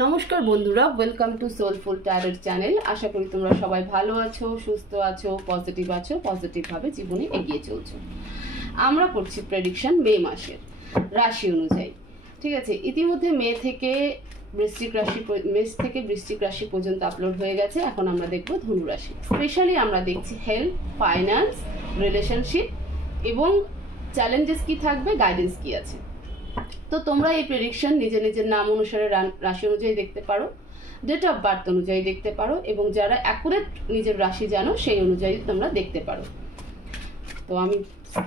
নমস্কার বন্ধুরা, welcome to soulful tarot channel. আশা করি তোমরা সবাই ভালো আছো, সুস্থ আছো, পজিটিভভাবে জীবনে এগিয়ে চলছো। আমরা করছি প্রেডিকশন মে মাসের রাশি অনুযায়ী। ঠিক আছে, ইতিমধ্যে মেষ থেকে বৃশ্চিক রাশি পর্যন্ত আপলোড হয়ে গেছে। এখন আমরা দেখবো ধনু রাশি। স্পেশালি আমরা দেখছি হেলথ, ফাইন্যান্স, রিলেশনশিপ এবং চ্যালেঞ্জেস কি থাকবে, গাইডেন্স কি আছে। তো তোমরা এই প্রেডিকশন নিজের নিজের নাম অনুসারে রাশি অনুযায়ী দেখতে পারো, ডেট অফ বার্থ অনুযায়ী দেখতে পারো, এবং যারা অ্যাকুরেট নিজের রাশি জানো সেই অনুযায়ী তোমরা দেখতে পারো। তো আমি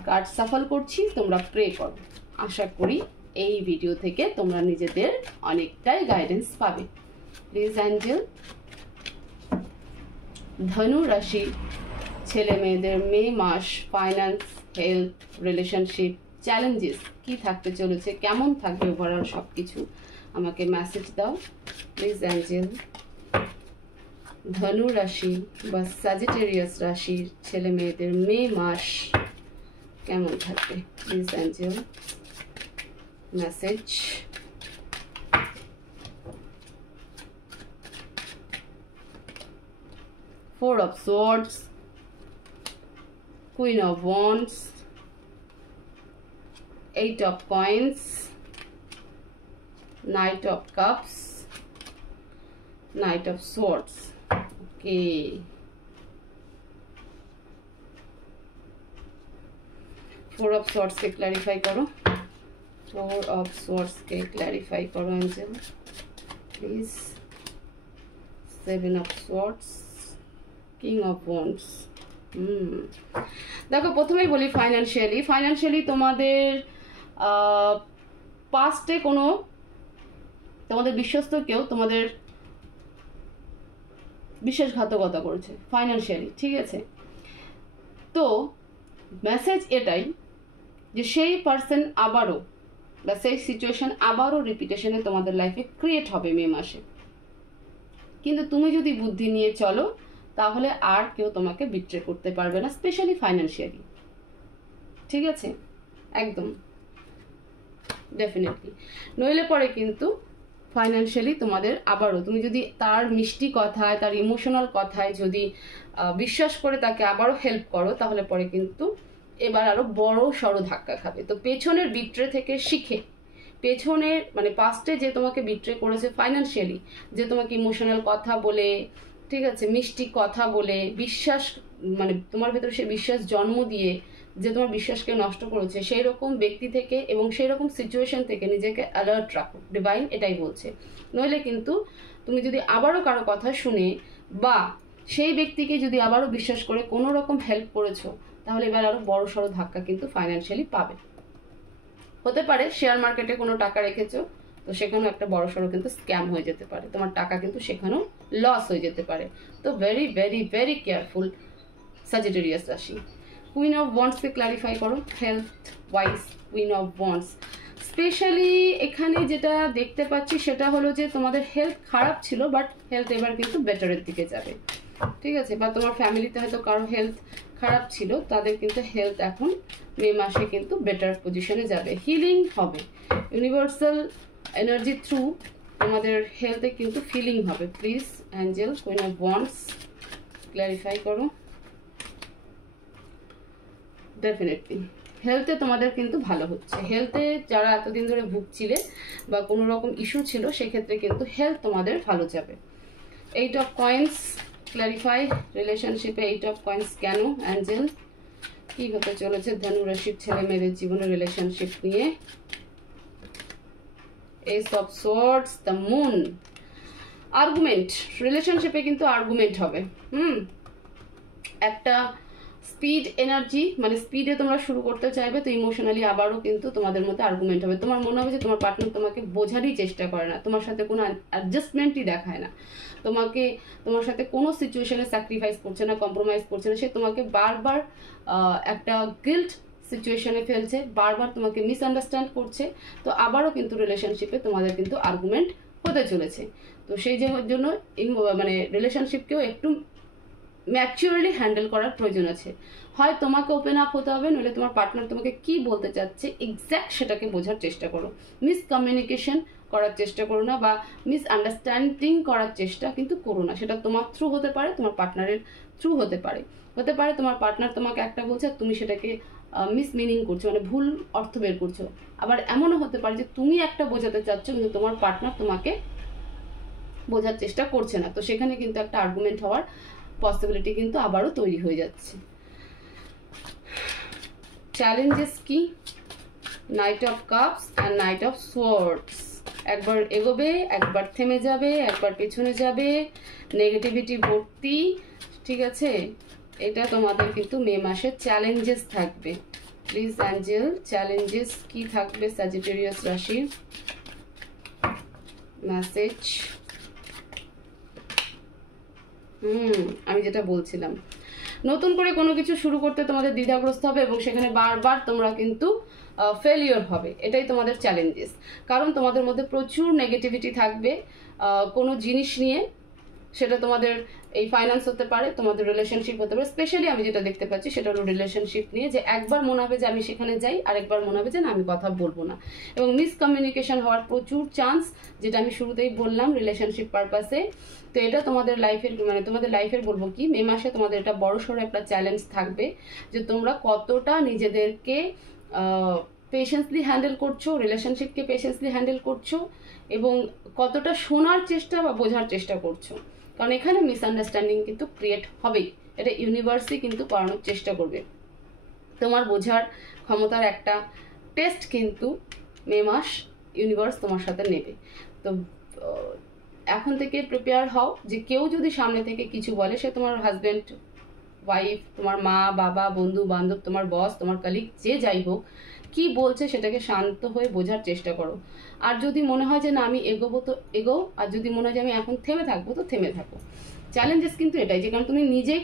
কার্ড সাফল করছি, তোমরা প্রে করো। আশা করি এই ভিডিও থেকে তোমরা নিজেদের অনেকটাই গাইডেন্স পাবে। প্লিজ অ্যাঞ্জেল, ধনু রাশি ছেলে মেয়েদের মে মাস ফাইন্যান্স, হেলথ, রিলেশনশিপ, চ্যালেঞ্জেস কি থাকতে চলেছে, কেমন থাকবে ওভারঅল সব কিছু আমাকে মেসেজ দাও প্লিজ অ্যাঞ্জেল। ধনু রাশি বা স্যাজিটেরিয়াস রাশির ছেলে মেয়েদের মে মাস কেমন থাকবে please Angel message. Four of Swords, Queen of Wands, Eight of Coins, Knight of Cups, Knight of Swords. Okay. Four of Swords के clarify करो. Four of Swords के clarify करो Angel, please. Seven of Swords, King of Wands. দেখো, প্রথমেই বলি financially তোমাদের পাস্টে কোনো তোমাদের বিশ্বস্ত কেউ তোমাদের বিশ্বাসঘাতকতা করেছে ফাইন্যান্সিয়ালি, ঠিক আছে। তো মেসেজ এটাই যে সেই পার্সন আবারও বা সেই সিচুয়েশন আবারও রিপিটেশনে তোমাদের লাইফে ক্রিয়েট হবে মে মাসে। কিন্তু তুমি যদি বুদ্ধি নিয়ে চলো তাহলে আর কেউ তোমাকে বিট্রে করতে পারবে না, স্পেশালি ফাইন্যান্সিয়ালি, ঠিক আছে, একদম ডেফিনেটলি। নইলে পরে কিন্তু ফাইন্যান্সিয়ালি তোমাদের আবারও তুমি যদি তার মিষ্টি কথায়, তার ইমোশনাল কথায় যদি বিশ্বাস করে তাকে আবারও হেল্প করো, তাহলে পরে কিন্তু এবার আরো বড় সড়ো ধাক্কা খাবে। তো পেছনের বিট্রে থেকে শিখে, পেছনের মানে পাস্টে যে তোমাকে বিট্রে করেছে ফাইন্যান্সিয়ালি, যে তোমাকে ইমোশনাল কথা বলে, ঠিক আছে, মিষ্টি কথা বলে, বিশ্বাস মানে তোমার ভেতরে সে বিশ্বাস জন্ম দিয়ে যে তোমার বিশ্বাসকে নষ্ট করেছে, সেই রকম ব্যক্তি থেকে এবং সেই রকম সিচুয়েশন থেকে নিজেকে অ্যালার্ট রাখো, ডিভাইন এটাই বলছে। নইলে কিন্তু তুমি যদি আবারও কারো কথা শুনে বা সেই ব্যক্তিকে যদি আবারও বিশ্বাস করে কোনো রকম হেল্প করেছো, তাহলে এবার আরো বড় সড়ো ধাক্কা কিন্তু ফাইন্যান্সিয়ালি পাবে। হতে পারে শেয়ার মার্কেটে কোনো টাকা রেখেছো, তো সেখানেও একটা বড় সড়ো কিন্তু স্ক্যাম হয়ে যেতে পারে, তোমার টাকা কিন্তু সেখানেও লস হয়ে যেতে পারে। তো very very very careful Sagittarius রাশি। কুইন অফ ওয়ান্ডসকে ক্লারিফাই করো health wise. Queen of wands specially এখানে যেটা দেখতে পাচ্ছি সেটা হলো যে তোমাদের হেলথ খারাপ ছিল, বাট হেলথ এবার কিন্তু বেটারের দিকে যাবে, ঠিক আছে। বা তোমার ফ্যামিলিতে হয়তো কারো হেলথ খারাপ ছিল, তাদের কিন্তু হেলথ এখন মে মাসে কিন্তু বেটার পজিশনে যাবে, হিলিং হবে। ইউনিভার্সাল এনার্জি থ্রু তোমাদের হেলথে কিন্তু ফিলিং হবে। Please Angel queen of wands clarify করো। ডেফিনেটলি হেলথে তোমাদের কিন্তু ভালো হচ্ছে। হেলথে যারা এতদিন ধরে ভুগছিলে বা কোনো রকম ইস্যু ছিল, সেক্ষেত্রে কিন্তু হেলথ তোমাদের ভালো যাবে। এইট অফ কয়েন্স ক্লারিফাই রিলেশনশিপে এইট অফ কয়েন্স কেন অ্যাঞ্জেল, কি হতে চলেছে ধনু রাশির ছেলে মেয়েদের জীবনে রিলেশনশিপ নিয়ে। S of swords, the moon, argument, রিলেশনশিপে কিন্তু আর্গুমেন্ট হবে। একটা স্পিড এনার্জি মানে স্পিডে তোমরা শুরু করতে চাইবে, তো ইমোশনালি আবারও কিন্তু তোমাদের মধ্যে আর্গুমেন্ট হবে। তোমার মনে হবে যে তোমার পার্টনার তোমাকে বোঝারই চেষ্টা করে না, তোমার সাথে কোনো অ্যাডজাস্টমেন্টই দেখায় না, তোমার সাথে কোনো সিচুয়েশনে স্যাক্রিফাইস করছে না, কম্প্রোমাইজ করছে না। সে তোমাকে বারবার একটা গিল্ট সিচুয়েশনে ফেলছে, বারবার তোমাকে মিসআন্ডারস্ট্যান্ড করছে। তো আবারও কিন্তু রিলেশনশিপে তোমাদের কিন্তু আর্গুমেন্ট হতে চলেছে। তো সেই জন্য মানে রিলেশনশিপকেও একটু ম্যাচিওরলি হ্যান্ডেল করার প্রয়োজন আছে। হয় তোমাকে ওপেন আপ হতে হবে, নইলে তোমার পার্টনার তোমাকে কি বলতে চাচ্ছে এক্স্যাক্ট সেটাকে বোঝার চেষ্টা করো। মিসকমিউনিকেশন করার চেষ্টা করো না, বা মিসআন্ডারস্ট্যান্ডিং করার চেষ্টা কিন্তু করো না। সেটা তোমার থ্রু হতে পারে, তোমার পার্টনারের থ্রু হতে পারে তোমার পার্টনার তোমাকে একটা বলছে আর তুমি সেটাকে মিসমিনিং করছো, মানে ভুল অর্থ বের করছো। আবার এমনও হতে পারে যে তুমি একটা বোঝাতে চাচ্ছ কিন্তু তোমার পার্টনার তোমাকে বোঝার চেষ্টা করছে না, তো সেখানে কিন্তু একটা আর্গুমেন্ট হওয়ার পসিবিলিটি কিন্তু আবারও তৈরি হয়ে যাচ্ছে। চ্যালেঞ্জেস কি? Night of cups and night of swords. একবার এগোবে, একবার থেমে যাবে, একবার পেছনে যাবে, নেগেটিভিটি ভর্তি, ঠিক আছে? এটা তোমাদের কিন্তু মে মাসে চ্যালেঞ্জেস থাকবে। প্লিজ অ্যাঞ্জেল, চ্যালেঞ্জেস কি থাকবে স্যাজিটেরিয়াস রাশি? মেসেজ। আমি যেটা বলছিলাম, নতুন করে কোনো কিছু শুরু করতে তোমাদের দ্বিধাগ্রস্ত হবে এবং সেখানে বারবার তোমরা কিন্তু ফেলিওর হবে, এটাই তোমাদের চ্যালেঞ্জেস। কারণ তোমাদের মধ্যে প্রচুর নেগেটিভিটি থাকবে কোনো জিনিস নিয়ে, সেটা তোমাদের এই ফাইন্যান্স হতে পারে, তোমাদের রিলেশনশিপ হতে পারে। স্পেশালি আমি যেটা দেখতে পাচ্ছি সেটা হলো রিলেশনশিপ নিয়ে, যে একবার মনে হবে যে আমি সেখানে যাই, আর একবার মনে হবে যে না আমি কথা বলবো না, এবং মিসকমিউনিকেশন হওয়ার প্রচুর চান্স, যেটা আমি শুরুতেই বললাম রিলেশনশিপ পারপাসে। তো এটা তোমাদের লাইফের, মানে তোমাদের লাইফের বলবো কি, মে মাসে তোমাদের এটা বড়সড় একটা চ্যালেঞ্জ থাকবে যে তোমরা কতটা নিজেদেরকে পেশেন্সলি হ্যান্ডেল করছো, রিলেশনশিপকে পেশেন্সলি হ্যান্ডেল করছো, এবং কতটা শোনার চেষ্টা বা বোঝার চেষ্টা করছো। কারণ এখানে মিসআন্ডারস্ট্যান্ডিং কিন্তু ক্রিয়েট হবেই, এটা ইউনিভার্সই কিন্তু করানোর চেষ্টা করবে। তোমার বোঝার ক্ষমতার একটা টেস্ট কিন্তু মে মাস ইউনিভার্স তোমার সাথে নেবে। তো এখন থেকে প্রিপেয়ার হও যে কেউ যদি সামনে থেকে কিছু বলে, সে তোমার হাজব্যান্ড, ওয়াইফ, তোমার মা, বাবা, বন্ধু বান্ধব, তোমার বস, তোমার কলিগ, যে যাই হোক, কি বলছে সেটাকে শান্ত হয়ে বোঝার চেষ্টা করো। আর যদি মনে হয় যে না আমি এগোবো তো এগো, আর যদি মনে হয় যে আমি এখন থেমে থাকবো তো থেমে থাকো। চ্যালেঞ্জেস কিন্তু এটাই, যে কারণ তুমি নিজে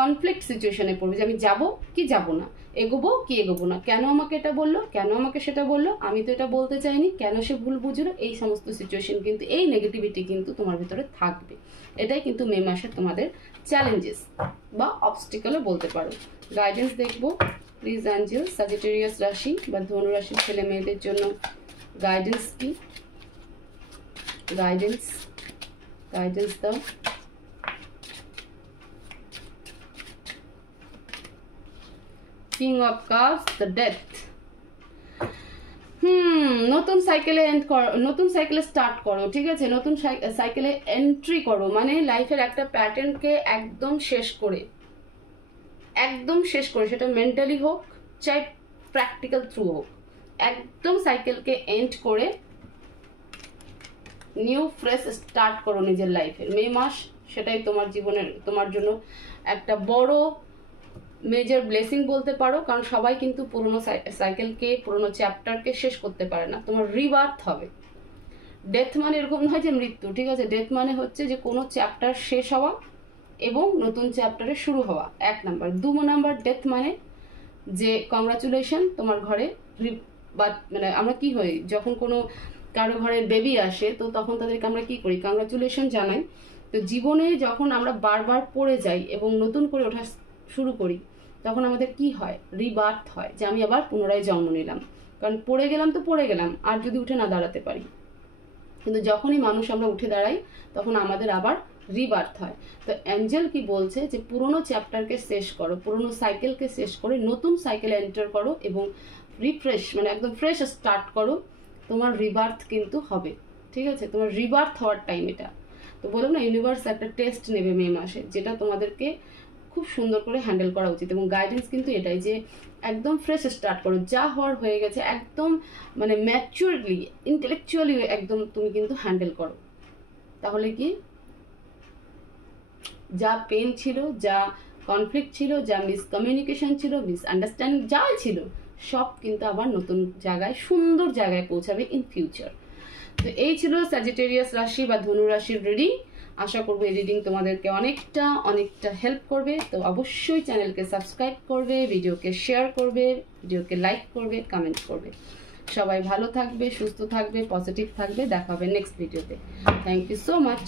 কনফ্লিক্ট সিচুয়েশনে পড়বে যে আমি যাবো কি যাবো না, এগোবো কি এগোবো না, কেন আমাকে এটা বললো, কেন আমাকে সেটা বললো, আমি তো এটা বলতে চাইনি, কেন সে ভুল বুঝলো। এই সমস্ত সিচুয়েশন কিন্তু, এই নেগেটিভিটি কিন্তু তোমার ভিতরে থাকবে। এটাই কিন্তু মে মাসে তোমাদের চ্যালেঞ্জেস বা অবস্টিকেলও বলতে পারো। গাইডেন্স দেখবো প্লিজ অ্যাঞ্জেল, স্যাজিটেরিয়াস রাশি বা ধনু রাশির ছেলে মেয়েদের জন্য গাইডেন্স কি? গাইডেন্স দাও। King of cups, the death. নতুন সাইকেলে নতুন সাইকেলে স্টার্ট করো, ঠিক আছে? নতুন সাইকেলে এন্ট্রি করো, মানে লাইফের একটা প্যাটার্নকে একদম শেষ করে, সেটা মেন্টালি হোক চাই প্র্যাকটিক্যাল থ্রু হোক, একদম সাইকেলকে এন্ড করে নিউ ফ্রেশ স্টার্ট করো নিজের লাইফের। মে মাস সেটাই তোমার জীবনের, তোমার জন্য একটা বড় মেজর ব্লেসিং বলতে পারো। কারণ সবাই কিন্তু পুরোনো সাইকেলকে, পুরোনো চ্যাপ্টারকে শেষ করতে পারে না, তোমার রিবার্থ হবে। ডেথ মানে এরকম নয় যে মৃত্যু, ঠিক আছে? ডেথ মানে হচ্ছে যে কোনো চ্যাপ্টার শেষ হওয়া এবং নতুন চ্যাপ্টারে শুরু হওয়া, 1 নাম্বার। 2 নাম্বার ডেথ মানে যে কংগ্রাচুলেশন, তোমার ঘরে মানে আমরা কি হই যখন কোনো কারো ঘরে বেবি আসে, তো তখন তাদেরকে আমরা কি করি, কংগ্রাচুলেশন জানাই। তো জীবনে যখন আমরা বারবার পড়ে যাই এবং নতুন করে ওঠা শুরু করি, তখন আমাদের কি হয়, রিবার্থ হয়, যে আমি আবার পুনরায় জন্ম নিলাম। কারণ পড়ে গেলাম তো পড়ে গেলাম, আর যদি উঠে না দাঁড়াতে পারি। কিন্তু যখনই মানুষ আমরা উঠে দাঁড়াই তখন আমাদের আবার রিবার্থ হয়। তো অ্যাঞ্জেল কি বলছে যে পুরোনো চ্যাপ্টারকে শেষ করো, পুরোনো সাইকেলকে শেষ করে নতুন সাইকেলে এন্টার করো এবং রিফ্রেশ, মানে একদম ফ্রেশ স্টার্ট করো। তোমার রিবার্থ কিন্তু হবে, ঠিক আছে? তোমার রিবার্থ হওয়ার টাইম এটা। তো বললাম না, ইউনিভার্স একটা টেস্ট নেবে মে মাসে, যেটা তোমাদেরকে খুব সুন্দর করে হ্যান্ডেল করা উচিত। এবং গাইডেন্স কিন্তু এটাই যে একদম ফ্রেশ স্টার্ট করো, যা হওয়ার হয়ে গেছে একদম মানে ম্যাচিউরলি, ইন্টেলেকচুয়ালি একদম তুমি কিন্তু হ্যান্ডেল করো। তাহলে কি যা পেন ছিল, যা কনফ্লিক্ট ছিল, যা মিসকমিউনিকেশন ছিল, মিসআন্ডারস্ট্যান্ডিং যা ছিল, সব কিন্তু আবার নতুন জায়গায়, সুন্দর জায়গায় পৌঁছাবে ইন ফিউচার। তো এই ছিল স্যাজিটেরিয়াস রাশি বা ধনু রাশির রিডিং। আশা করবো এই রিডিং তোমাদেরকে অনেকটা হেল্প করবে। তো অবশ্যই চ্যানেলকে সাবস্ক্রাইব করবে, ভিডিওকে শেয়ার করবে, ভিডিওকে লাইক করবে, কমেন্ট করবে। সবাই ভালো থাকবে, সুস্থ থাকবে, পজিটিভ থাকবে। দেখা হবে নেক্সট ভিডিওতে। Thank you so much.